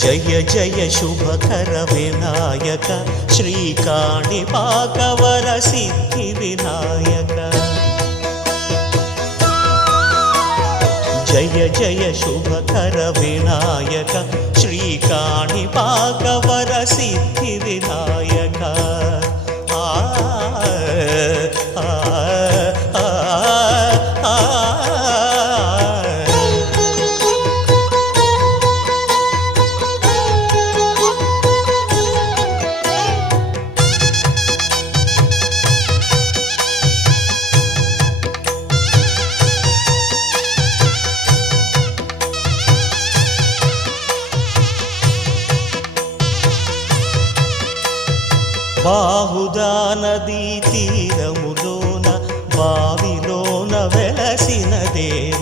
జయ జయ శుభకర వినాయక శ్రీకాణిపాకవర సిద్ధి వినాయక జయ జయ శుభకర వినాయక శ్రీకాణిపాకవర సిద్ధి వినాయక బాహుదా నదీ తీరములోన బావిలోన వెలసిన దేవ